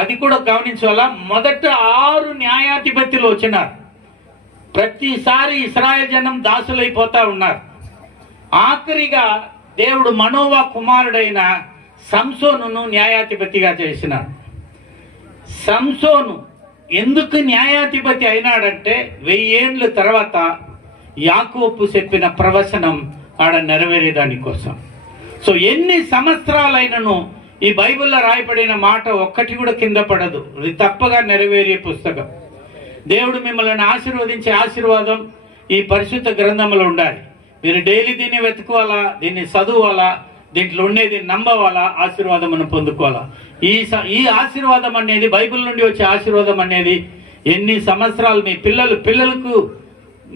అది కూడా గమనించాలా. మొదట 6 న్యాయాధిపతులు వచ్చినారు. ప్రతిసారి ఇశ్రాయేలు జనం దాసులైపోతా ఉన్నారు. ఆఖరిగా దేవుడు మనోవా కుమారుడైన సంసోనును న్యాయాధిపతిగా చేసినాడు. సంసోను ఎందుకు న్యాయాధిపతి అయినాడంటే 1000 ఏండ్ల తర్వాత యాకోబు చెప్పిన ప్రవచనం ఆడ నెరవేరేదాని కోసం. సో ఎన్ని సంవత్సరాలైనను ఈ బైబిల్లో రాయబడిన మాట ఒక్కటి కూడా కింద పడదు. ఇది తప్పగా నెరవేరే పుస్తకం. దేవుడు మిమ్మల్ని ఆశీర్వదించే ఆశీర్వాదం ఈ పరిశుద్ధ గ్రంథంలో ఉండాలి. మీరు డైలీ దీన్ని వెతుకోవాలా, దీన్ని చదువువాలా, దీంట్లో ఉండేది నమ్మవాలా, ఆశీర్వాదం పొందుకోవాలా. ఈ ఆశీర్వాదం అనేది, బైబిల్ నుండి వచ్చే ఆశీర్వాదం అనేది ఎన్ని సంవత్సరాలు మీ పిల్లలకు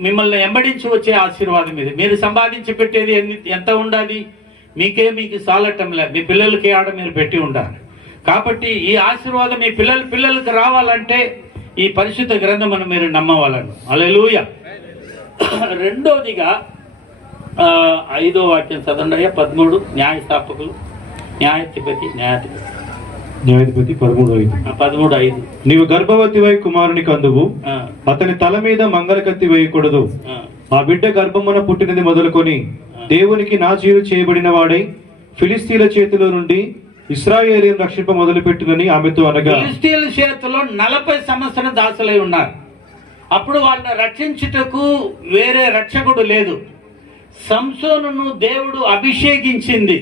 మిమ్మల్ని వెంబడించి వచ్చే ఆశీర్వాదం ఇది. మీరు సంపాదించి పెట్టేది ఎంత ఉండాలి? మీకు సాలటం లేదు, మీ పిల్లలకి ఆడ మీరు పెట్టి ఉండాలి. కాబట్టి ఈ ఆశీర్వాదం మీ పిల్లలకు రావాలంటే ఈ పరిశుద్ధ గ్రంథమును మీరు నమ్మవాలను. హల్లెలూయా. రెండోదిగా 5వ వాక్యం చదవండి. 13 న్యాయస్థాపకులు న్యాయాధిపతి 13:5. నీవు గర్భవతివై కుమారునికి అందువు, అతని తల మీద మంగళ కత్తి వేయకూడదు. ఆ బిడ్డ గర్భమున పుట్టినది మొదలుకొని దేవునికి నాజీరు చేయబడిన వాడై ఫిలిస్తీన్ల చేతిలో నుండి ఇశ్రాయేలీయులను రక్షింప మొదలుపెట్టునని ఆమెతో అనగా, ఫిలిస్తీన్ల చేతిలో 40 సంవత్సరం దాసులై ఉన్నారు. అప్పుడు వాళ్ళని రక్షించుటకు వేరే రక్షకుడు లేదు. సంసోనును దేవుడు అభిషేకించింది.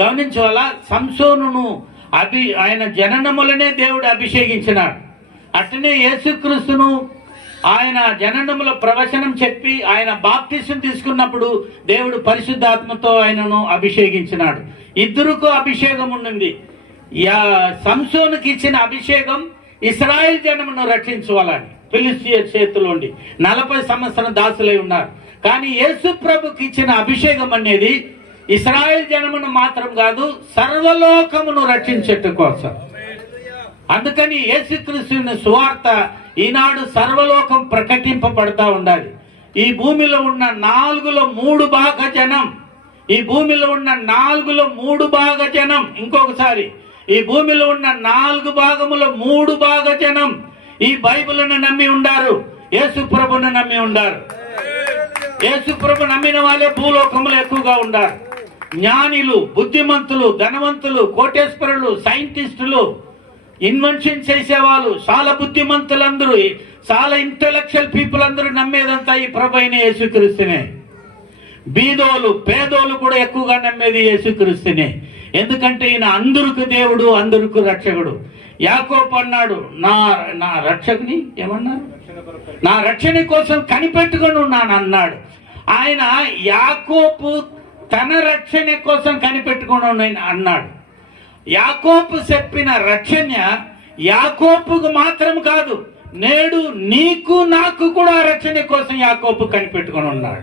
గమనించాలా, సంసోనును ఆయన జననములనే దేవుడు అభిషేకించినాడు. అట్లనే యేసుక్రీస్తును ఆయన జననముల ప్రవచనం చెప్పి ఆయన బాప్తిసం తీసుకున్నప్పుడు దేవుడు పరిశుద్ధాత్మతో ఆయనను అభిషేకించినాడు. ఇద్దరుకు అభిషేకం ఉండింది. సంసోనుకి ఇచ్చిన అభిషేకం ఇశ్రాయేల్ జనమును రక్షించాలని, ఫిలిస్తీయుల చేతిలోండి 40 సంవత్సరం దాసులై ఉన్నారు. కానీ యేసు ప్రభుకి ఇచ్చిన అభిషేకం అనేది ఇశ్రాయేల్ జనమును మాత్రం కాదు, సర్వలోకమును రక్షించట కోసం. అందుకని యేసుక్రీస్తు సువార్త ఈనాడు సర్వలోకం ప్రకటింపబడతా ఉండాలి. ఈ భూమిలో ఉన్న 4లో 3 భాగ జనం, ఈ భూమిలో ఉన్న 4లో 3 భాగ జనం, ఇంకొకసారి ఈ భూమిలో ఉన్న 4 భాగములో 3 భాగ జనం ఈ బైబిల్ను నమ్మి ఉండారు, యేసు ప్రభును నమ్మి ఉండారు. యేసు ప్రభు నమ్మిన వాళ్ళే భూలోకంలో ఎక్కువగా ఉండారు. జ్ఞానిలు, బుద్ధిమంతులు, ధనవంతులు, కోటేశ్వరులు, సైంటిస్టులు, ఇన్వెన్షన్ చేసేవాళ్ళు, చాలా బుద్ధిమంతులందరూ, చాలా ఇంటెలెక్చువల్ పీపుల్ అందరూ నమ్మేదంతా ఈ ప్రభు అయిన యేసుక్రీస్తునే. బీదోలు, పేదోలు కూడా ఎక్కువగా నమ్మేది యేసుక్రీస్తునే. ఎందుకంటే ఈయన అందరికి దేవుడు, అందరికి రక్షకుడు. యాకోబు అన్నాడు, నా రక్షకుని ఏమన్నారు, నా రక్షణ కోసం కనిపెట్టుకొని ఉన్నాను అన్నాడు. ఆయన యాకోబు తన రక్షణ కోసం కనిపెట్టుకొని అన్నాడు. యాకోబు చెప్పిన రక్షణ యాకోబుకు మాత్రం కాదు, నేడు నీకు నాకు కూడా రక్షణ కోసం యాకోబు కనిపెట్టుకొని ఉన్నాడు.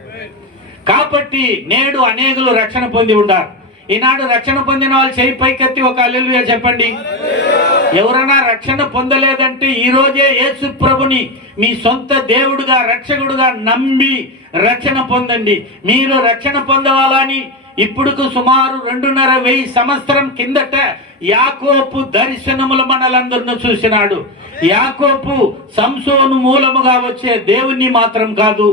కాబట్టి నేడు అనేకులు రక్షణ పొంది ఉన్నారు. ఈనాడు రక్షణ పొందిన వాళ్ళు చేయి పైకెత్తి ఒక హల్లెలూయా చెప్పండి. ఎవరైనా రక్షణ పొందలేదంటే ఈ రోజే యేసు ప్రభుని మీ సొంత దేవుడుగా, రక్షకుడుగా నమ్మి రక్షణ పొందండి. మీరు రక్షణ పొందవాలని ఇప్పుడుకు సుమారు 2,500 సంవత్సరం కిందట యాకోబు దర్శనములు మనలందరిని చూసినాడు. యాకోబు సంసోను మూలముగా వచ్చే దేవుణ్ణి మాత్రం కాదు,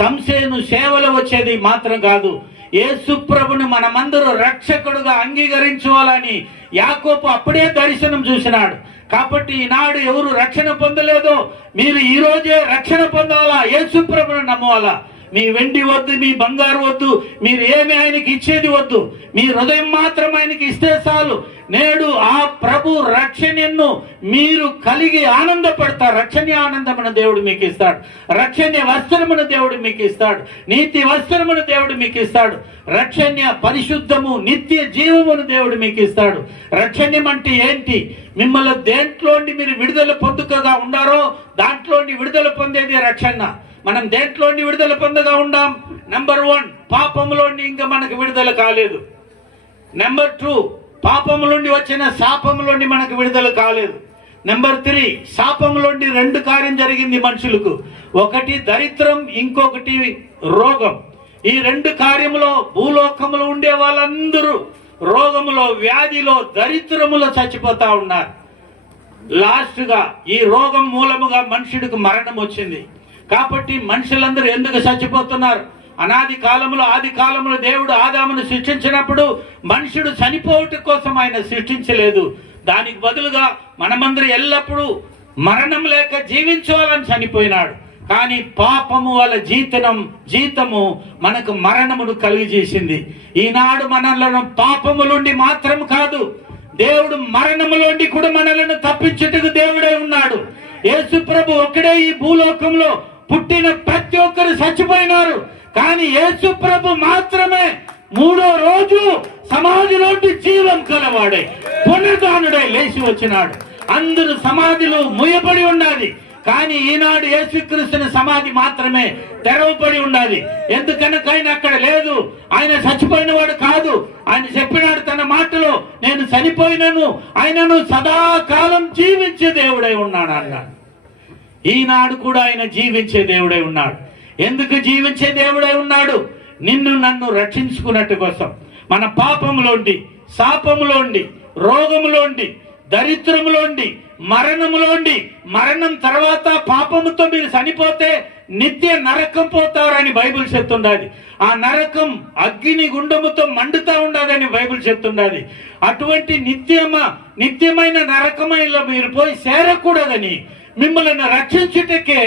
సంసోను సేవలు వచ్చేది మాత్రం కాదు, యేసు ప్రభుని మనమందరూ రక్షకుడుగా అంగీకరించాలని యాకోబు అప్పుడే దర్శనం చూసినాడు. కాబట్టి ఈనాడు ఎవరు రక్షణ పొందలేదో మీరు ఈ రోజే రక్షణ పొందాలా, యేసు ప్రభుని నమ్మాలా. మీ వెండి వద్దు, మీ బంగారు వద్దు, మీరు ఏమి ఆయనకి ఇచ్చేది వద్దు, మీ హృదయం మాత్రం ఆయనకి ఇస్తే చాలు. నేడు ఆ ప్రభు రక్షణను మీరు కలిగి ఆనందపడతారు. రక్షణ ఆనందమును దేవుడు మీకు ఇస్తాడు, రక్షణ వస్త్రమును దేవుడు మీకు ఇస్తాడు, నీతి వస్త్రమును దేవుడు మీకు ఇస్తాడు, రక్షణ పరిశుద్ధము నిత్య జీవమును దేవుడు మీకు ఇస్తాడు. రక్షణం అంటే ఏంటి? మిమ్మల్ని దేంట్లోండి మీరు విడుదల పొందుకగా ఉండారో దాంట్లోండి విడుదల పొందేది రక్షణ. మనం దేంట్లోండి విడుదల పొందగా ఉండాం? నెంబర్ 1 పాపములోండి ఇంకా మనకు విడుదల కాలేదు. నెంబర్ 2 పాపములోండి వచ్చిన శాపములోండి మనకు విడుదల కాలేదు. నెంబర్ 3 శాపములోండి 2 కార్యం జరిగింది మనుషులకు. ఒకటి దరిద్రం, ఇంకొకటి రోగం. ఈ 2 కార్యములో భూలోకములో ఉండే వాళ్ళందరూ రోగములో, వ్యాధిలో, దరిద్రములో చచ్చిపోతా ఉన్నారు. లాస్ట్గా ఈ రోగం మూలముగా మనుషుడికి మరణం వచ్చింది. కాబట్టి మనుషులందరూ ఎందుకు చచ్చిపోతున్నారు? అనాది కాలంలో ఆది కాలంలో దేవుడు ఆదామును సృష్టించినప్పుడు మనుషుడు చనిపోవటం కోసం ఆయన సృష్టించలేదు. దానికి బదులుగా మనమందరూ ఎల్లప్పుడూ మరణం లేక జీవించాలని చనిపోయినాడు. కానీ పాపము వల్ల జీతము మనకు మరణమును కలిగజేసింది. ఈనాడు మనలను పాపములుండి మాత్రం కాదు, దేవుడు మరణములోండి కూడా మనలను తప్పించుటకు దేవుడే ఉన్నాడు. యేసు ప్రభు ఒక్కడే ఈ భూలోకంలో పుట్టిన ప్రతి ఒక్కరు చచ్చిపోయినారు. కానీ యేసు ప్రభు మాత్రమే మూడో రోజు సమాధిలోంటి జీవం కలవాడై పునరుద్ధానుడై లేచి వచ్చినాడు. అందరూ సమాధిలో ముయ్యబడి ఉన్నది. కానీ ఈనాడు యేసుక్రీస్తుని సమాధి మాత్రమే తెరవబడి ఉన్నది. ఎందుకనక ఆయన అక్కడ లేదు. ఆయన చచ్చిపోయిన వాడు కాదు. ఆయన చెప్పినాడు తన మాటలో, నేను చనిపోయినను ఆయనను సదాకాలం జీవించే దేవుడై ఉన్నాడు అన్నాడు. ఈనాడు కూడా ఆయన జీవించే దేవుడై ఉన్నాడు. ఎందుకు జీవించే దేవుడై ఉన్నాడు? నిన్ను నన్ను రక్షించుకున్నట్టు కోసం. మన పాపములోండి, శాపములోండి, రోగములోండి, దరిద్రములోండి, మరణములోండి, మరణం తర్వాత పాపముతో మీరు చనిపోతే నిత్య నరకం పోతారని బైబిల్ చెప్తుండది. ఆ నరకం అగ్ని గుండముతో మండుతా ఉండదని బైబిల్ చెప్తుండది. అటువంటి నిత్యమైన నరకమైన మీరు పోయి చేరకూడదని మిమ్మల్ని రక్షించుటకే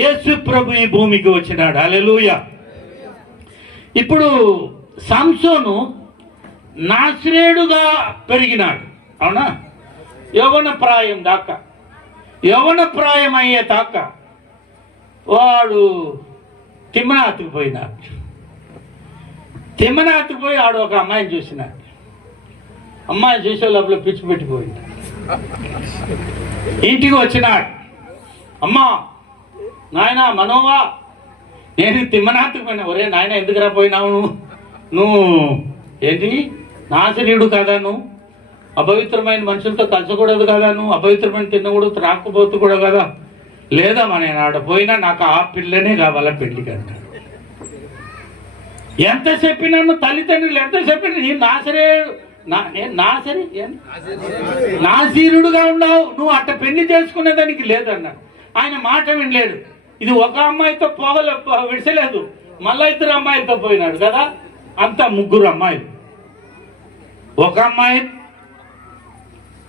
యేసు ప్రభు ఈ భూమికి వచ్చినాడు. హల్లెలూయా. ఇప్పుడు సంసోను నాశ్రేయుడుగా పెరిగినాడు, అవునా? యవ్వన ప్రాయం దాకా, యవ్వన ప్రాయం అయ్యే దాకా వాడు తిమ్మనాథ్కి పోయినాడు. తిమ్మనాథ్కి పోయి ఆడు ఒక అమ్మాయిని చూసినాడు. అమ్మాయి చూసే లోపల పిచ్చి పెట్టిపోయింది. ఇంటికి వచ్చినాడు. అమ్మా, నాయన మనోవా, నేను తిమ్మనాథ్కి పోయినా. ఒరే నాయన, ఎందుకురా పోయినావు? నువ్వు ఏంటి నాశనీయుడు కదా, నువ్వు అపవిత్రమైన మనుషులతో కలచకూడదు కదా, నువ్వు అపవిత్రమైన తినకూడదు, త్రాక్కుపోతూ కూడా కదా. లేదమ్మా, నేను ఆడ పోయినా నాకు ఆ పిల్లనే కావాలా పెళ్లికి అంటాడు. ఎంత చెప్పినాను తల్లిదండ్రులు, ఎంత చెప్పినా నీ నాశీరుడుగా ఉన్నావు, నువ్వు అట్ట పెళ్లి చేసుకునేదానికి లేదన్నాడు. ఆయన మాట వినలేడు. ఇది ఒక అమ్మాయితో విడిచలేదు, మళ్ళా 2 అమ్మాయిలతో పోయినాడు కదా. అంతా 3 అమ్మాయిలు. ఒక అమ్మాయి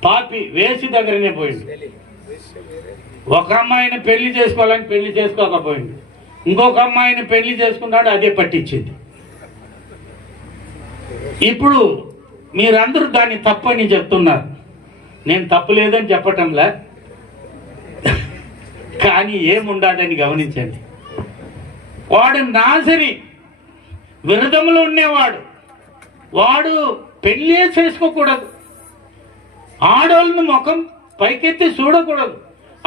పాపి వేసి దగ్గరనే పోయింది. ఒక అమ్మాయిని పెళ్లి చేసుకోవాలని పెళ్లి చేసుకోకపోయింది. ఇంకొక అమ్మాయిని పెళ్లి చేసుకున్నాడు, అదే పట్టించింది. ఇప్పుడు మీరందరూ దాన్ని తప్పని చెప్తున్నారు. నేను తప్పు లేదని చెప్పటంలే, కానీ ఏముండదని గమనించండి. వాడు నాసరి విరదములో ఉండేవాడు. వాడు పెళ్ళి చేసుకోకూడదు, ఆడోళ్ళను ముఖం పైకెత్తి చూడకూడదు.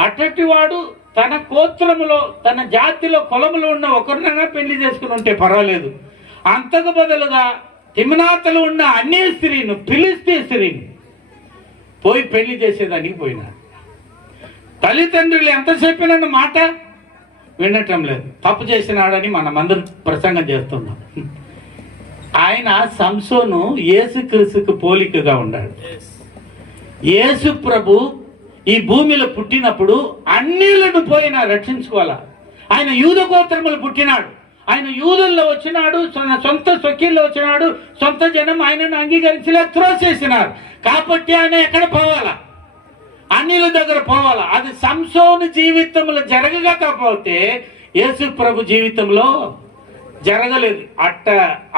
అటువంటి వాడు తన గోత్రములో, తన జాతిలో, కులములో ఉన్న ఒకరినైనా పెళ్లి చేసుకుని ఉంటే పర్వాలేదు. అంతకు బదులుగా తిమ్నాతలు ఉన్న అన్య స్త్రీను, ఫిలిస్తీ స్త్రీని పోయి పెళ్లి చేసేదానికి పోయినాడు. తల్లిదండ్రులు ఎంతసేపు నన్ను మాట వినటం లేదు. తప్పు చేసినాడని మనమందరం ప్రసంగం చేస్తున్నాం. ఆయన సంసోను యేసుక్రీస్తుకు పోలికగా ఉన్నాడు. యేసు ప్రభు ఈ భూమిలో పుట్టినప్పుడు అన్యులను పోయినా రక్షించుకోవాలా. ఆయన యూద గోత్రములు పుట్టినాడు. ఆయన యూదుల్లో వచ్చినాడు, సొంత స్వకీల్లో వచ్చినాడు. సొంత జనం ఆయనను అంగీకరించలే, త్రోసేసినారు. కాబట్టి ఆయన ఎక్కడ పోవాలా? అన్యుల దగ్గర పోవాలా. అది సంసోను జీవితంలో జరగకపోతే యేసు ప్రభు జీవితంలో జరగలేదు.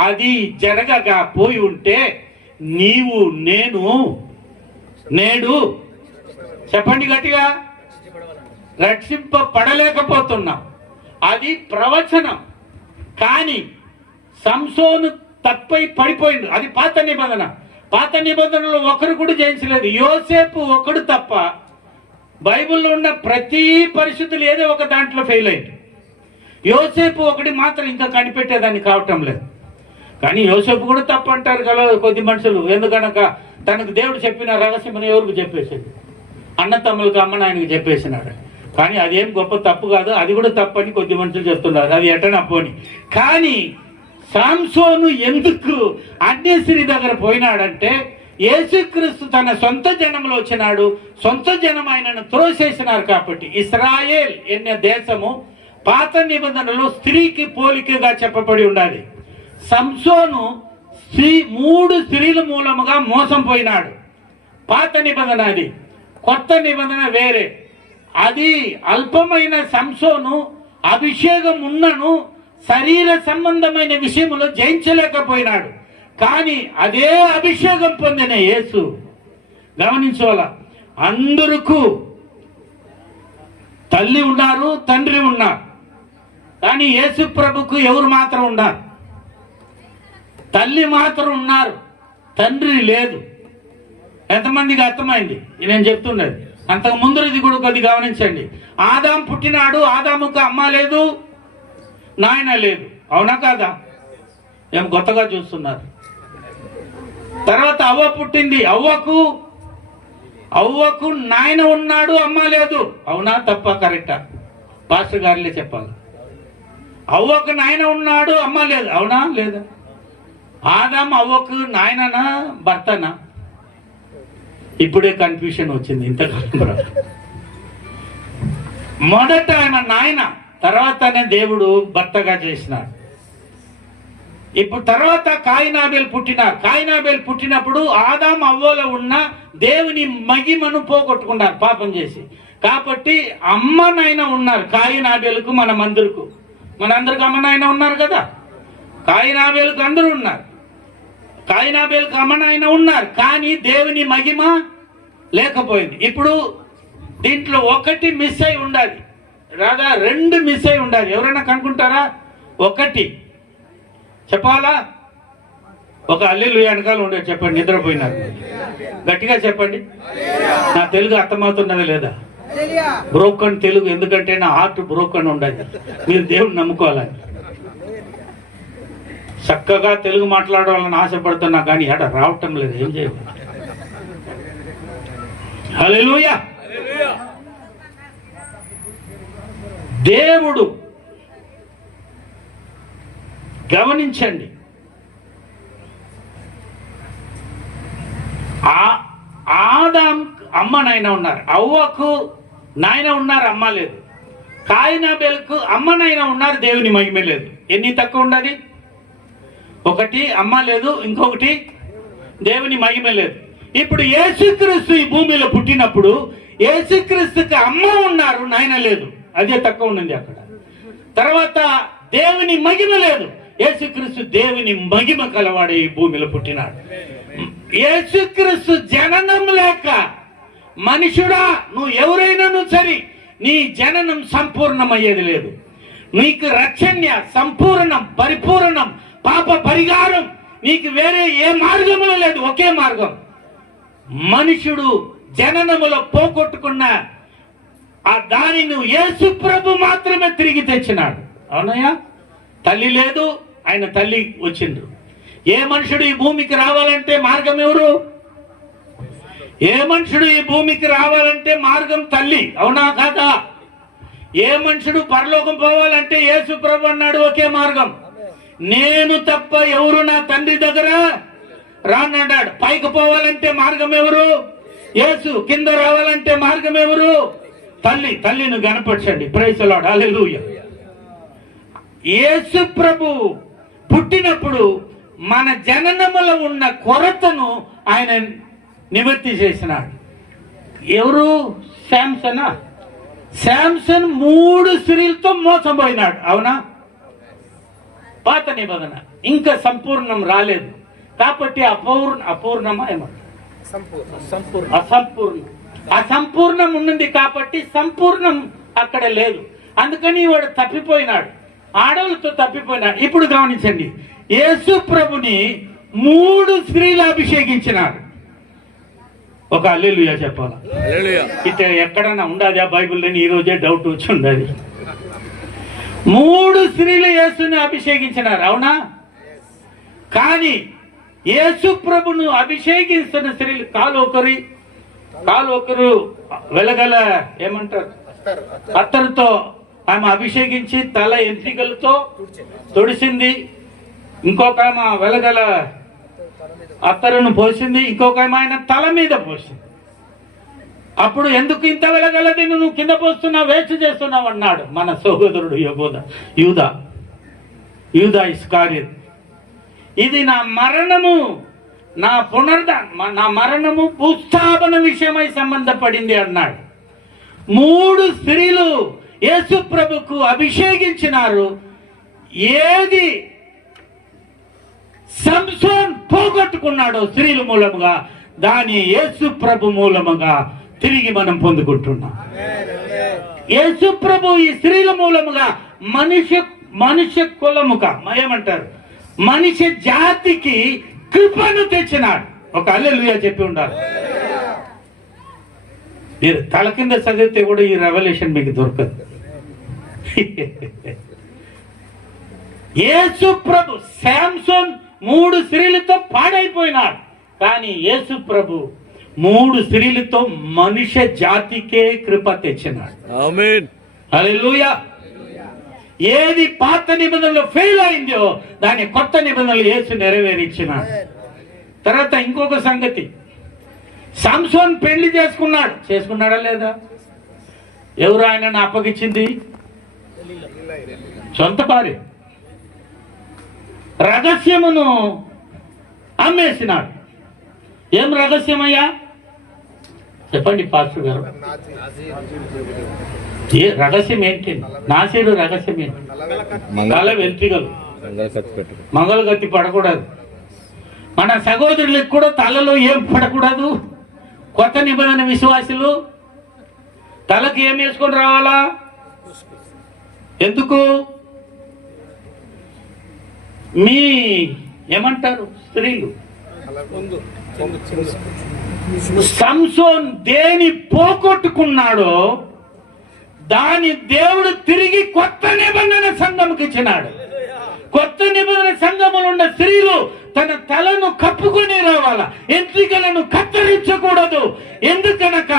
అది జరగగా పోయి ఉంటే నీవు నేను నేడు, చెప్పండి గట్టిగా, రక్షింపబడలేకపోతున్నాం. అది ప్రవచనం. కానీ సంసోను తప్పై పడిపోయింది. అది పాత నిబంధన. పాత నిబంధనలో ఒకరు కూడా జయించలేదు. యోసేపు ఒకడు తప్ప బైబిల్లో ఉన్న ప్రతి పరిస్థితులు ఏదో ఒక దాంట్లో ఫెయిల్ అయింది. యోసేపు ఒకటి మాత్రం ఇంకా కనిపెట్టేదాన్ని కావటం లేదు. కానీ యోసేపు కూడా తప్పు అంటారు కదా కొద్ది మనుషులు. ఎందుకనక తనకు దేవుడు చెప్పిన రహస్యమని ఎవరికి చెప్పేసాడు? అన్న తమ్ములకు, అమ్మ నాయనకి చెప్పేసినాడు. కానీ అదేం గొప్ప తప్పు కాదు, అది కూడా తప్పని కొద్ది మనుషులు చెప్తున్నారు. అది ఎట్టనప్పని. కానీ సంసోను ఎందుకు అన్యస్త్రీ దగ్గర పోయినాడంటే యేసుక్రీస్తు తన సొంత జనంలో వచ్చినాడు, సొంత జనం ఆయనను త్రోసేసినారు. కాబట్టి ఇశ్రాయేల్ అనే దేశము పాత నిబంధనలో స్త్రీకి పోలికగా చెప్పబడి ఉండాలి. సంసోను మూడు స్త్రీల మూలముగా మోసం పోయినాడు. పాత నిబంధన అది, కొత్త నిబంధన వేరే. అది అల్పమైన సంసోను అభిషేకం ఉన్నను శరీర సంబంధమైన విషయంలో జయించలేకపోయినాడు. కానీ అదే అభిషేకం పొందిన యేసు గమనించాల, అందరికీ తల్లి ఉన్నారు, తండ్రి ఉన్నారు. కానీ యేసు ప్రభుకు ఎవరు మాత్రం ఉన్నారు? తల్లి మాత్రం ఉన్నారు, తండ్రి లేదు. ఎంతమందికి అర్థమైంది నేను చెప్తున్నది? అంతకు ముందు ఇది కూడా కొద్ది గమనించండి. ఆదాం పుట్టినాడు, ఆదాముకు అమ్మ లేదు, నాయన లేదు. అవునా కాదా? ఏం కొత్తగా చూస్తున్నారు? తర్వాత అవ్వ పుట్టింది, అవ్వకు నాయన ఉన్నాడు, అమ్మ లేదు. అవునా తప్ప? కరెక్టా? పాస్టర్ గారిలే చెప్పాలి. అవ్వకు నాయన ఉన్నాడు, అమ్మ లేదు. అవునా లేదా? ఆదాం అవ్వకు నాయననా భర్తనా? ఇప్పుడే కన్ఫ్యూషన్ వచ్చింది. ఇంతకాలం మొదట ఆయన నాయన, తర్వాతనే దేవుడు భర్తగా చేసినాడు. ఇప్పుడు తర్వాత కాయినాబేల్ పుట్టినారు. కాయినాబేల్ పుట్టినప్పుడు ఆదాం అవ్వలో ఉన్న దేవుని మహిమను పోగొట్టుకున్నారు పాపం చేసి. కాబట్టి అమ్మనైనా ఉన్నారు కాయినాబేలుకు, మనందరికి అమ్మనైనా ఉన్నారు కదా. కాయినాబేలుకు అందరూ ఉన్నారు, కాయినాబేలుకు అమ్మనైనా ఉన్నారు. కానీ దేవుని మహిమ లేకపోయింది. ఇప్పుడు దీంట్లో ఒకటి మిస్ అయి ఉండాలి, రాదా? రెండు మిస్ అయి ఉండాలి. ఎవరైనా కనుక్కుంటారా? ఒకటి చెప్పాలా? ఒక అల్లెలు వెనకాల ఉండే చెప్పండి. నిద్రపోయినారు, గట్టిగా చెప్పండి. నా తెలుగు అర్థమవుతున్నది లేదా? బ్రోకన్ తెలుగు, ఎందుకంటే నా హార్ట్ బ్రోకన్ ఉండదు. మీరు దేవుడిని నమ్ముకోవాలని చక్కగా తెలుగు మాట్లాడాలని ఆశపడుతున్నా, కానీ ఎడ రావటం లేదు. ఏం చేయాలి? హల్లెలూయా. దేవుడు గమనించండి, ఆదాం అమ్మ నాయన ఉన్నారు, అవ్వకు నాయన ఉన్నారు, అమ్మ లేదు. కాయినాబేలుకు అమ్మ నాయన ఉన్నారు, దేవుని మహిమ లేదు. ఎన్ని తక్కువ ఉండదు? ఒకటి అమ్మ లేదు, ఇంకొకటి దేవుని మహిమ లేదు. ఇప్పుడు యేసుక్రీస్తు ఈ భూమిలో పుట్టినప్పుడు యేసుక్రీస్తుకి అమ్మ ఉన్నారు, నాయన లేదు. అదే తక్కువ ఉన్నది అక్కడ. తర్వాత దేవుని మహిమ లేదు. యేసుక్రీస్తు దేవుని మహిమ కలవాడే ఈ భూమిలో పుట్టినాడు. యేసుక్రీస్తు జననం లేక, మనుషుడా నువ్వు ఎవరైనా సరి, నీ జననం సంపూర్ణమయ్యేది లేదు. నీకు రక్షణ్య సంపూర్ణం, పరిపూర్ణం, పాప పరిహారం నీకు వేరే ఏ మార్గములో లేదు. ఒకే మార్గం. మనుషుడు జననములో పోగొట్టుకున్న ఆ దానిని యేసు ప్రభు మాత్రమే తిరిగి తెచ్చినాడు. అవునయ్యా? తల్లి లేదు, ఆయన తల్లి వచ్చిండ్రు. ఏ మనుషుడు ఈ భూమికి రావాలంటే మార్గం ఎవరు? ఏ మనుషుడు ఈ భూమికి రావాలంటే మార్గం తల్లి. అవునా కాదా? ఏ మనుషుడు పరలోకం పోవాలంటే యేసు ప్రభు అన్నాడు ఒకే మార్గం. నేను తప్ప ఎవరు నా తండ్రి దగ్గర రానన్నాడు. పైకి పోవాలంటే మార్గం ఎవరు? యేసు. కింద రావాలంటే మార్గం ఎవరు? తల్లి. తల్లిని గణపరచండి. Praise the lord. Hallelujah. Yesu ప్రభు పుట్టినప్పుడు మన జననములో ఉన్న కొరతను ఆయన నివృత్తి చేసినాడు. ఎవరు? శాంసన్ 3 స్త్రీలతో మోసపోయినాడు. అవునా? పాత నిబంధన ఇంకా సంపూర్ణం రాలేదు కాబట్టి అపూర్ణమా ఏమంటారు? అసంపూర్ణం ఉన్నది కాబట్టి సంపూర్ణం అక్కడ లేదు. అందుకని వాడు తప్పిపోయినాడు, ఆడవులతో తప్పిపోయినాడు. ఇప్పుడు గమనించండి, యేసు ప్రభుని 3 స్త్రీలు అభిషేకించినాడు. ఒక హల్లెలూయా చెప్పాలా? ఇట్లా ఎక్కడన్నా ఉండదా బైబిల్లోని? ఈ రోజే డౌట్ వచ్చి ఉండదు. 3 స్త్రీలు యేసుని అభిషేకించినారు. అవునా? కానీ యేసు ప్రభును అభిషేకిస్తున్న స్త్రీలు కాలు ఒకరు వెలగల ఏమంటారు అత్తరుతో ఆమె అభిషేకించి తల ఎంట్రికలతో తుడిసింది. ఇంకొక ఆమె వెలగల అత్తరును పోసింది, ఇంకొక ఆయన తల మీద పోసింది. అప్పుడు ఎందుకు ఇంత వెలగలది, నువ్వు కింద పోస్తున్నావు, వేస్ట్ చేస్తున్నావు అన్నాడు మన సహోదరుడు యూదా ఇస్కారియతు. ఇది నా మరణము, నా మరణము భూస్థాపన విషయమై సంబంధపడింది అన్నాడు. 3 స్త్రీలు యేసు ప్రభుకు అభిషేకించినారు. ఏది సంసోన్ పోగొట్టుకున్నాడో స్త్రీల మూలముగా, దాని యేసు ప్రభు మూలముగా తిరిగి మనం పొందుకుంటున్నాం. యేసు ప్రభు ఈ స్త్రీల మూలముగా మనుష్య కులముగా ఏమంటారు, మనిషి జాతికి కృపను తెచ్చినాడు. ఒక హల్లెలూయా చెప్పి ఉండాలి. మీరు తల కింద చదివితే కూడా ఈ రెవల్యూషన్ మీకు దొరకదు. యేసు ప్రభు, శాంసోన్ 3 స్త్రీలతో పాడైపోయినాడు, కానీ యేసు ప్రభు 3 స్త్రీలతో మనుష్య జాతికే కృప తెచ్చినాడు. ఆమేన్, హల్లెలూయా. ఏది పాత నిబంధనలో ఫెయిల్ అయిందో దాని కొత్త నిబంధనలు యేసు నెరవేర్చినాడు. తర్వాత ఇంకొక సంగతి, సంసోన్ పెళ్లి చేసుకున్నాడా లేదా? ఎవరు ఆయనను అప్పగించింది? సొంత భార్య. రహస్యమును అమ్మేసినాడు. ఏం రహస్యమయ్యా చెప్పండి పాస్టర్ గారు? ఏ రహస్యం ఏంటి? నాసీరు రహస్యం ఏంటి? మంగళ వెంట్రుకలు, మంగళగత్తి పడకూడదు. మన సహోదరులకు కూడా తలలో ఏం పడకూడదు. కొత్త నిబంధన విశ్వాసులు తలకు ఏం వేసుకొని రావాలా? ఎందుకు? మీ ఏమంటారు స్త్రీలు, సంసోన్ దేని పోగొట్టుకున్నాడో దాని దేవుడు తిరిగి కొత్త నిబంధన సంఘముకి ఇచ్చినాడు. కొత్త నిబంధన సంఘములో ఉన్న స్త్రీలు తన తలను కప్పుకొని రావాలా, ఎంట్రికలను కత్తిరించకూడదు. ఎందుకనక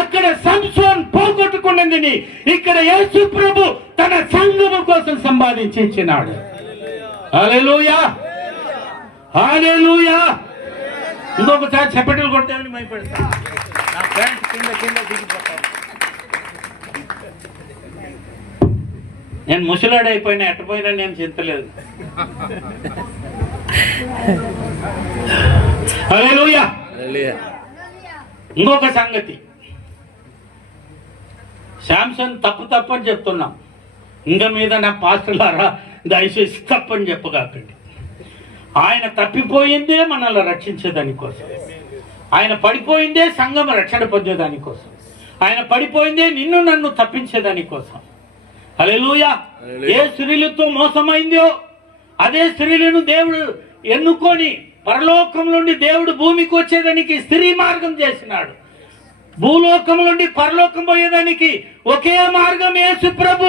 అక్కడ సంసోన్ పోగొట్టుకున్నది ఇక్కడ యేసు ప్రభు తన సంఘము కోసం సంపాదించి ఇచ్చినాడు. హల్లెలూయా, హల్లెలూయా. ఇంకొకసారి చెప్పటలు కొట్టామని భయపడతా. నా ఫ్రెండ్స్ కింద దిగిపోతాను. నేను ముసలాడైపోయినా ఎట్టపోయినా నేను చింతలేదు. హల్లెలూయా. ఇంకొక సంగతి, శాంసన్ తప్పు అని చెప్తున్నాం. ఇంకా మీద నా పాస్టర్లారా దయచేసి తప్పని చెప్పగాకండి. ఆయన తప్పిపోయిందే మనల్ని రక్షించేదానికోసం. ఆయన పడిపోయిందే సంఘం రక్షణ పొందేదానికోసం. ఆయన పడిపోయిందే నిన్ను నన్ను తప్పించేదానికోసం. హల్లెలూయా. ఏ స్త్రీలతో మోసమైందో అదే స్త్రీలను దేవుడు ఎన్నుకొని పరలోకం నుండి దేవుడు భూమికి వచ్చేదానికి స్త్రీ మార్గం చేసినాడు. భూలోకం నుండి పరలోకం పోయేదానికి ఒకే మార్గం యేసు ప్రభు.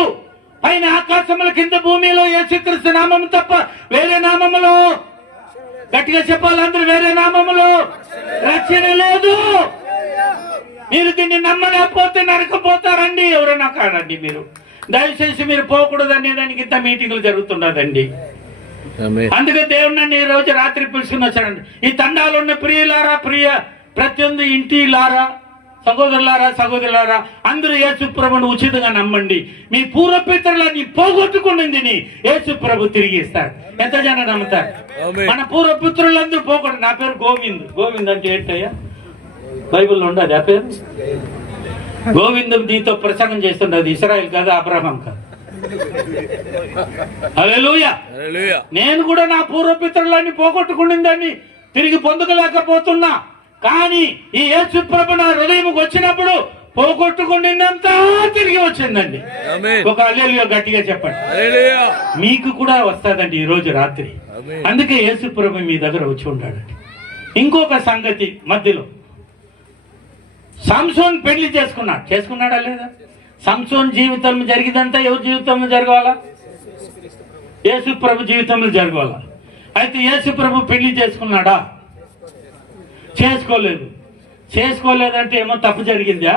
పైన ఆకాశముల కింద భూమిలో యేసుక్రీస్తు నామము తప్ప వేరే నామములో, గట్టిగా చెప్పాలి అందరూ, వేరే నామములో రక్షణ లేదు. మీరు దీన్ని నమ్మలేకపోతే నరకపోతారండి. ఎవరైనా కాదండి. మీరు దయచేసి మీరు పోకూడదు అనేదానికి ఇంత మీటింగులు జరుగుతున్నదండి. అందుకే దేవుడు నన్ను ఈ రోజు రాత్రి పిలుచుకుని వచ్చాడండి. ఈ తండాలు ఉన్న ప్రియులారా, ప్రతి ఇంటిలారా, సహోదరులారా అందరూ యేసు ప్రభుని ఉచితంగా నమ్మండి. మీ పూర్వపితరులని పోగొట్టుకున్నది యేసు ప్రభు తిరిగి ఇస్తాడు. ఎంత జనం నమ్ముతారు? మన పూర్వపుత్రులందరూ పోగొట్టు. నా పేరు గోవింద్ అంటే ఏంటయ్యా? బైబిల్లో ఉండదు ఆ పేరు. గోవిందం నీతో ప్రసంగం చేస్తుండదు. ఇశ్రాయేల్ కాదు, అబ్రహాం కాదు. హల్లెలూయా. నేను కూడా నా పూర్వపితరులన్నీ పోగొట్టుకున్నదాన్ని తిరిగి పొందుకోలేకపోతున్నా. కానీ ఈ యేసు ప్రభు నా హృదయంకి వచ్చినప్పుడు పోగొట్టుకున్నంతా తిరిగి వచ్చిందండి. ఒక హల్లెలూయా గట్టిగా చెప్పండి. మీకు కూడా వస్తుందండి ఈ రోజు రాత్రి. అందుకే యేసు ప్రభు మీ దగ్గర వచ్చి ఉంటాడండి. ఇంకొక సంగతి మధ్యలో, సంసోన్ పెళ్లి చేసుకున్నాడా లేదా? సంసోన్ జీవితం జరిగినంతా ఎవరి జీవితంలో జరగాల? యేసు ప్రభు జీవితంలో జరగాల. అయితే యేసు ప్రభు పెళ్లి చేసుకున్నాడా? చేసుకోలేదంటే ఏమో తప్పు జరిగిందా?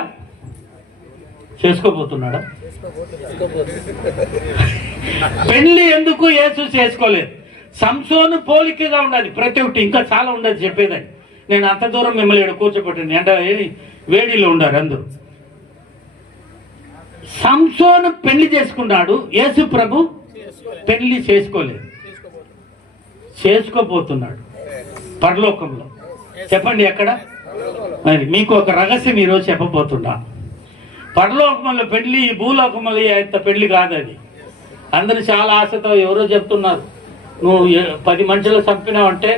చేసుకోబోతున్నాడా? పెళ్లి ఎందుకు యేసు చేసుకోలేదు? సంసోను పోలికగా ఉన్నది ప్రతి ఒక్కటి, ఇంకా చాలా ఉండదు చెప్పేదని. నేను అంత దూరం మిమ్మల్ని ఇక్కడ కూర్చోబెట్టాను, ఎండ వేడిలో ఉండారు అందరూ. సంసోను పెళ్లి చేసుకున్నాడు, యేసు ప్రభు పెళ్లి చేసుకోలేదు, చేసుకోబోతున్నాడు పరలోకంలో. చెప్పండి ఎక్కడ? మరి మీకు ఒక రహస్యం ఈరోజు చెప్పబోతున్నా. పరలోకంలో పెళ్లి ఈ భూలోకంలో అంత పెళ్లి కాదు అది. అందరూ చాలా ఆశతో ఎవరో చెప్తున్నారు, నువ్వు 10 మనుషులు చంపినావంటే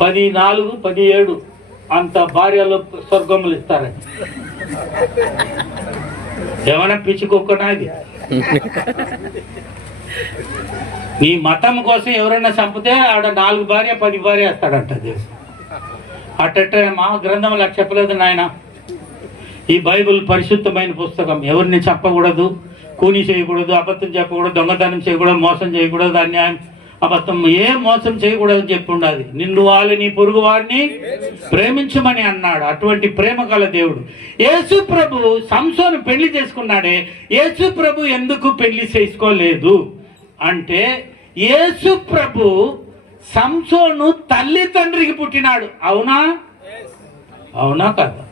14, 17 అంత భార్యలు స్వర్గములు ఇస్తారని. ఏమైనా పిచ్చుకోకనా ఇది? నీ మతం కోసం ఎవరైనా చంపితే ఆడ 4 భార్య 10 భార్య వేస్తాడంట దేవుడు. అట్ట మా గ్రంథంలో చెప్పలేదు నాయన. ఈ బైబిల్ పరిశుద్ధమైన పుస్తకం. ఎవరిని చంపకూడదు, కూని చేయకూడదు, అబద్ధం చెప్పకూడదు, దొంగతనం చేయకూడదు, మోసం చేయకూడదు, అన్యాయం అబద్ధం ఏం మోసం చేయకూడదు చెప్పి ఉండాలి. నిన్ను వాళ్ళు నీ పొరుగు వారిని ప్రేమించమని అన్నాడు. అటువంటి ప్రేమ గల దేవుడు. యేసు ప్రభు సంసోను పెళ్లి చేసుకున్నాడే, యేసు ప్రభు ఎందుకు పెళ్లి చేసుకోలేదు అంటే, యేసు ప్రభు సంసోను తల్లి తండ్రికి పుట్టినాడు. అవునా? అవునా కదా?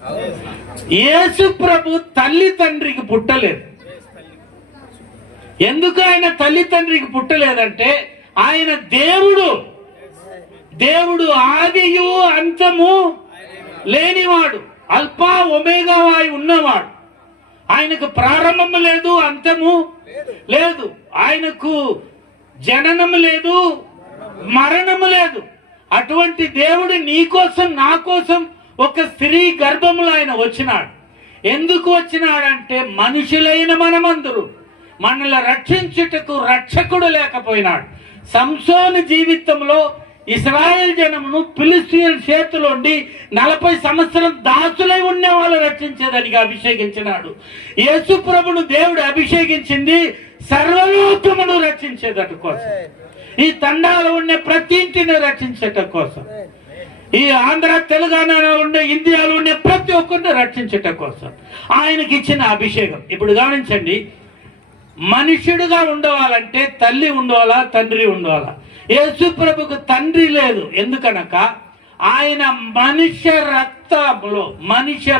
యేసు ప్రభు తల్లి తండ్రికి పుట్టలేదు. ఎందుకు ఆయన తల్లి తండ్రికి పుట్టలేదంటే, ఆయన దేవుడు. దేవుడు ఆదియు అంతము లేనివాడు, అల్ఫా ఒమేగా వాయి ఉన్నవాడు. ఆయనకు ప్రారంభము లేదు, అంతము లేదు. ఆయనకు జననము లేదు, మరణము లేదు. అటువంటి దేవుడు నీ కోసం నా కోసం ఒక స్త్రీ గర్భములో ఆయన వచ్చినాడు. ఎందుకు వచ్చినాడంటే, మనుషులైన మనమందరూ మనల్ని రక్షించుటకు రక్షకుడు లేకపోయినాడు. సంసోను జీవితంలో ఇశ్రాయేల్ జనమును ఫిలిష్తీయుల చేతిలోండి 40 సంవత్సరం దాసులై ఉన్న వాళ్ళు రక్షించేదానికి అభిషేకించినాడు. యేసు ప్రభును దేవుడు అభిషేకించింది సర్వలోకమును రక్షించేదట కోసం, ఈ తండాలో ఉండే ప్రతి ఇంటిని రక్షించేట కోసం, ఈ ఆంధ్ర తెలంగాణలో ఉండే ఇండియాలో ఉండే ప్రతి ఒక్కరిని రక్షించేట కోసం ఆయనకి ఇచ్చిన అభిషేకం. ఇప్పుడు గమనించండి, మనుషుడుగా ఉండవాలంటే తల్లి ఉండవాలా, తండ్రి ఉండవాలా? యేసు ప్రభుకు తండ్రి లేదు. ఎందుకనక ఆయన మనుష్య రక్తములో, మనుష్య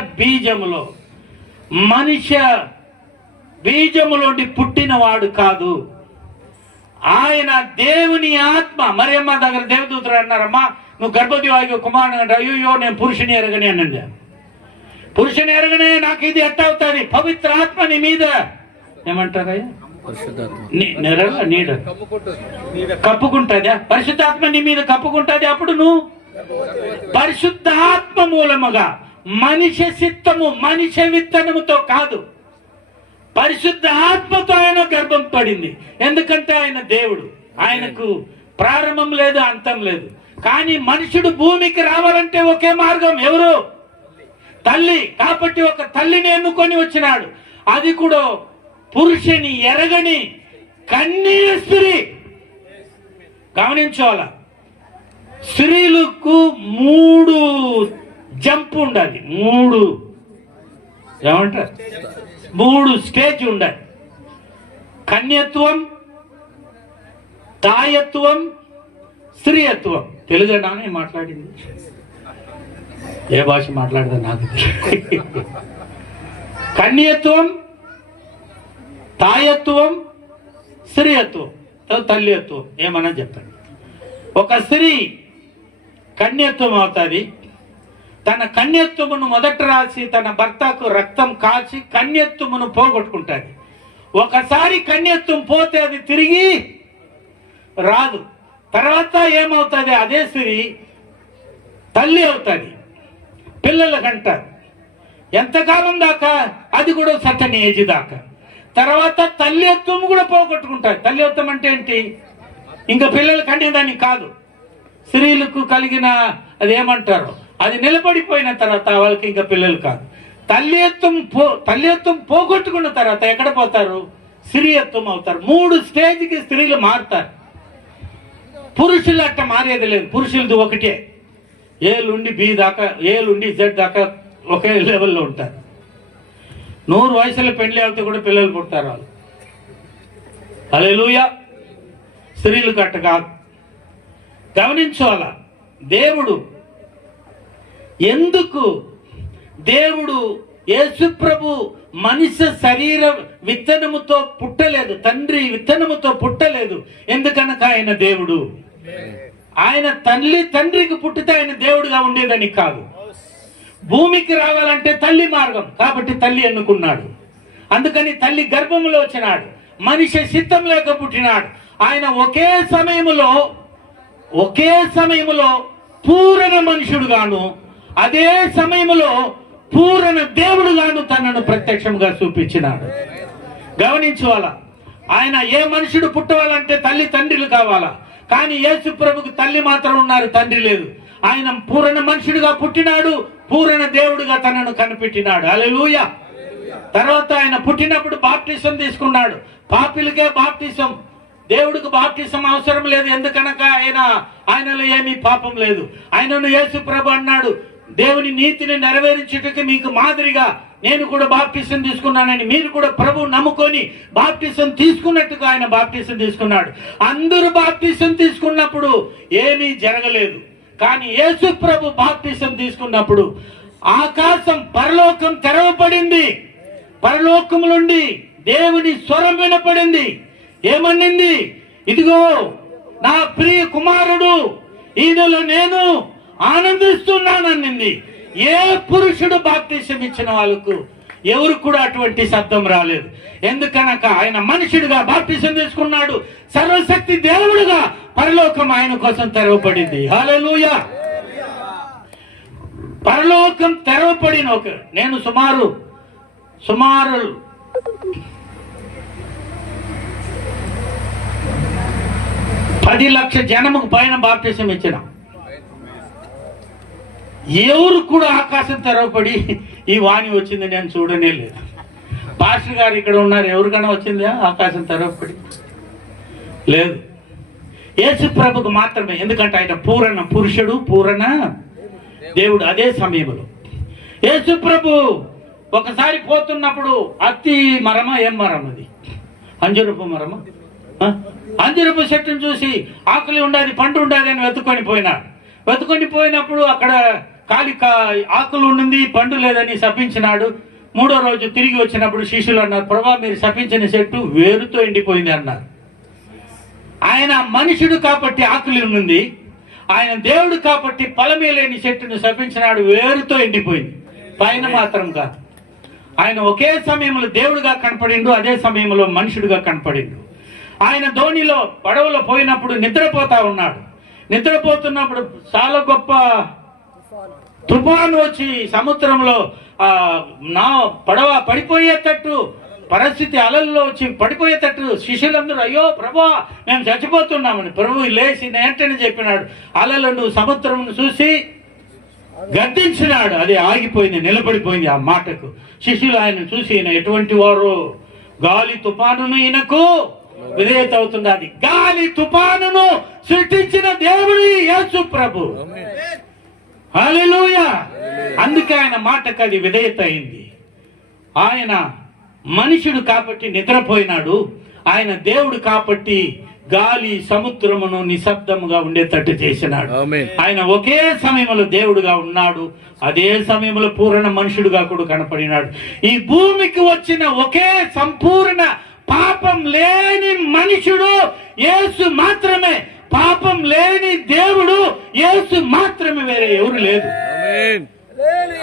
బీజములోండి పుట్టినవాడు కాదు. ఆయన దేవుని ఆత్మ. మరియమ్మ దగ్గర దేవదూతలు అన్నారమ్మా, నువ్వు గర్భవతి కుమారుడు అంటే, అయ్యో నేను పురుషుని ఎరగని అన్నది. పురుషుని ఎరగనే నాకు ఇది ఎట్ట అవుతుంది? పవిత్ర ఆత్మ నీ మీద ఏమంటారయ్యా? నీడ కప్పుకుంటుందా? పరిశుద్ధాత్మ నీ మీద కప్పుకుంటుంది. అప్పుడు నువ్వు పరిశుద్ధాత్మ మూలముగా, మనిషి చిత్తము మనిషి విత్తనముతో కాదు, పరిశుద్ధ ఆత్మతో ఆయన గర్భం పడింది. ఎందుకంటే ఆయన దేవుడు, ఆయనకు ప్రారంభం లేదు, అంతం లేదు. కానీ మనుషుడు భూమికి రావాలంటే ఒకే మార్గం, ఎవరు? తల్లి. కాబట్టి ఒక తల్లిని ఎన్నుకొని వచ్చినాడు. అది కూడా పురుషుని ఎరగని కన్య స్త్రీ. గమనించాల, స్త్రీలకు 3 జంప్ ఉండాలి, 3 ఏమంటారు, 3 స్టేజ్ ఉండాలి. కన్యత్వం, తాయత్వం, స్త్రీయత్వం. తెలుగునా నేను మాట్లాడింది? ఏ భాష మాట్లాడదా నాకు తెలియదు. కన్యత్వం, తాయత్వం, స్త్రీయత్వం, తల్లియత్వం. ఏమన్నా చెప్పండి. ఒక స్త్రీ కన్యత్వం అవుతుంది. తన కన్యత్వమును మొదట రాసి తన భర్తకు రక్తం కాచి కన్యత్వమును పోగొట్టుకుంటుంది. ఒకసారి కన్యత్వం పోతే అది తిరిగి రాదు. తర్వాత ఏమవుతుంది? అదే స్త్రీ తల్లి అవుతుంది, పిల్లలకంటారు. ఎంతకాలం దాకా? అది కూడా సర్టన్ ఏజ్ దాకా. తర్వాత తల్లిత్వం కూడా పోగొట్టుకుంటారు. తల్లిత్వం అంటే ఏంటి? ఇంకా పిల్లలు కంటేదానికి కాదు, స్త్రీలకు కలిగిన అదేమంటారు, అది నిలబడిపోయిన తర్వాత వాళ్ళకి ఇంకా పిల్లలు కాదు. తల్లిత్వం పోగొట్టుకున్న తర్వాత ఎక్కడ పోతారు? స్త్రీయత్వం అవుతారు. 3 స్టేజ్కి స్త్రీలు మారుతారు. పురుషులు అట్ట మారేది లేదు. పురుషులది ఒకటే, ఏ నుండి బి దాకా, ఏ నుండి జెడ్ దాకా ఒకే లెవెల్లో ఉంటారు. 100 వయసులో పెళ్లి అవుతే కూడా పిల్లలు పుడతారు వాళ్ళు. హల్లెలూయా. స్త్రీలు కట్ట కాదు. గమనించాల. దేవుడు ఎందుకు దేవుడు యేసు ప్రభు మనిషి శరీర విత్తనముతో పుట్టలేదు, తండ్రి విత్తనముతో పుట్టలేదు. ఎందుకనక ఆయన దేవుడు. ఆయన తండ్రికి పుట్టితే ఆయన దేవుడుగా ఉండేదని కాదు. భూమికి రావాలంటే తల్లి మార్గం కాబట్టి తల్లి ఎన్నుకున్నాడు. అందుకని తల్లి గర్భములో వచ్చినాడు, మనిషి సిద్ధం లేక పుట్టినాడు. ఆయన ఒకే సమయములో పూరణ మనుషుడుగాను అదే సమయములో పూరణ దేవుడుగాను తనను ప్రత్యక్షంగా చూపించినాడు. గమనించాల. ఆయన ఏ మనుషుడు పుట్టవాలంటే తల్లి తండ్రులు కావాలా, కానీ యేసు ప్రభుకు తల్లి మాత్రం ఉన్నారు, తండ్రి లేదు. ఆయన పూరణ మనుషుడిగా పుట్టినాడు, పూరణ దేవుడుగా తనను కనిపెట్టినాడు. హల్లెలూయా. తర్వాత ఆయన పుట్టినప్పుడు బాప్టిజం తీసుకున్నాడు. పాపిలకే బాప్టిజం, దేవుడికి బాప్టిజం అవసరం లేదు. ఎందుకనక ఆయనలో ఏమీ పాపం లేదు. ఆయనను యేసు ప్రభు అన్నాడు, దేవుని నీతిని నెరవేర్చుటకు మీకు మాదిరిగా నేను కూడా బాప్టిజం తీసుకున్నానని. మీరు కూడా ప్రభు నమ్ముకొని బాప్టిజం తీసుకున్నట్టుగా ఆయన బాప్టిజం తీసుకున్నాడు. అందరూ బాప్టిజం తీసుకున్నప్పుడు ఏమీ జరగలేదు. కానీ యేసు ప్రభు బాప్టిజం తీసుకున్నప్పుడు ఆకాశం పరలోకం తెరవబడింది. పరలోకం నుండి దేవుని స్వరం వినపడింది. ఏమన్నింది? ఇదిగో నా ప్రియ కుమారుడు, ఈయనలో నేను ఆనందిస్తున్నానన్నింది. ఏ పురుషుడు బాప్టిజం ఇచ్చిన వాళ్ళకు ఎవరు కూడా అటువంటి శబ్దం రాలేదు. ఎందుకనక ఆయన మనుషుడిగా బాప్టిజం తీసుకున్నాడు. సర్వశక్తి దేవుడుగా పరలోకం ఆయన కోసం తెరవబడింది. హల్లెలూయా. పరలోకం తెరవబడిన నేను సుమారు 10 లక్షల జనముకు పైన బాప్టిజం ఇచ్చిన. ఎవరు కూడా ఆకాశం తెరవబడి ఈ వాణి వచ్చింది నేను చూడనే లేదు. పాస్టర్ గారు ఇక్కడ ఉన్నారు, ఎవరికైనా వచ్చిందా ఆకాశం తెరవబడి? లేదు. యేసు ప్రభుకు మాత్రమే. ఎందుకంటే ఆయన పూరణ పురుషుడు, పూరణ దేవుడు. అదే సమయంలో యేసు ప్రభు ఒకసారి పోతున్నప్పుడు అత్తి మరమా, ఏం మరం అది? అంజురపు మరమా. అంజురపు చెట్టును చూసి ఆకులు ఉండాలి, పండు ఉండాలి అని వెతుకొని పోయినప్పుడు అక్కడ ఆకులు ఉండింది, పండు లేదని శపించినాడు. 3వ రోజు తిరిగి వచ్చినప్పుడు శిష్యులు అన్నారు, ప్రభా మీరు శపించిన చెట్టు వేరుతో ఎండిపోయింది అన్నారు. ఆయన మనుషుడు కాబట్టి ఆకులు ఉంది, ఆయన దేవుడు కాబట్టి ఫలమే లేని చెట్టును శపించినాడు, వేరుతో ఎండిపోయింది, పైన మాత్రం కాదు. ఆయన ఒకే సమయంలో దేవుడుగా కనపడిండు, అదే సమయంలో మనుషుడుగా కనపడిండు. ఆయన ధోనిలో పడవలో పోయినప్పుడు నిద్రపోతా ఉన్నాడు. నిద్రపోతున్నప్పుడు చాలా గొప్ప తుఫాను వచ్చి సముద్రంలో నా పడవ పడిపోయేటట్టు పరిస్థితి, అలల్లో వచ్చి పడిపోయేటట్టు శిష్యులందరూ అయ్యో ప్రభా మేము చచ్చిపోతున్నామని. ప్రభు లేచి వెంటనే చెప్పినాడు, అలలను సముద్రంను చూసి గద్దించినాడు. అది ఆగిపోయింది, నిలబడిపోయింది ఆ మాటకు. శిష్యులు ఆయన చూసి ఈయన ఎటువంటి వారు, గాలి తుఫానును ఈయనకు విధేయత అవుతుంది. అది గాలి తుఫానును సృష్టించిన దేవుడు యేసు ప్రభు. హల్లెలూయా. అందుకే ఆయన మాటకు అది విధేయత అయింది. ఆయన మనుషుడు కాబట్టి నిద్రపోయినాడు, ఆయన దేవుడు కాబట్టి గాలి సముద్రమును నిశ్శబ్దముగా ఉండేటట్టు చేసినాడు. ఆయన ఒకే సమయంలో దేవుడుగా ఉన్నాడు, అదే సమయంలో పూర్ణ మనుషుడుగా కూడా కనపడినాడు. ఈ భూమికి వచ్చిన ఒకే సంపూర్ణ పాపం లేని మనుషుడు యేసు మాత్రమే. పాపం లేని దేవుడు యేసు మాత్రమే, వేరే ఎవరు లేదు.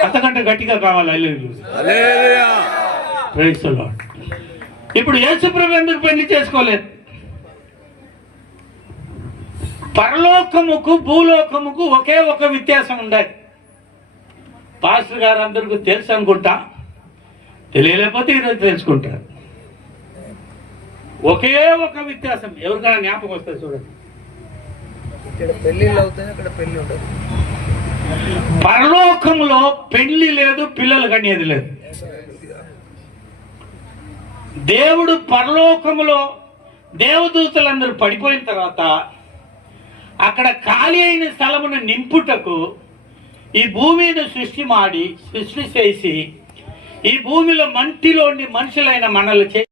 అంతకంటే గట్టిగా కావాలి. హల్లెలూయా. Praise the lord. ఇప్పుడు యేసు ప్రభు ఎందుకు పెళ్లి చేసుకోలేదు? పరలోకముకు భూలోకముకు ఒకే ఒక వ్యత్యాసం ఉండాలి. పాస్టర్ గారు అందరికీ తెలుసు అనుకుంటా, తెలియలేకపోతే ఈరోజు తెలుసుకుంటారు. ఒకే ఒక వ్యత్యాసం ఎవరికైనా జ్ఞాపకం వస్తుంది చూడండి. పరలోకంలో పెళ్లి లేదు, పిల్లలు కనేది లేదు. దేవుడు పరలోకములో దేవదూతలందరూ పడిపోయిన తర్వాత అక్కడ ఖాళీ అయిన స్థలమును నింపుటకు ఈ భూమిని సృష్టి చేసి ఈ భూమిలో మంటిలోని మనుషులైన మనల్ని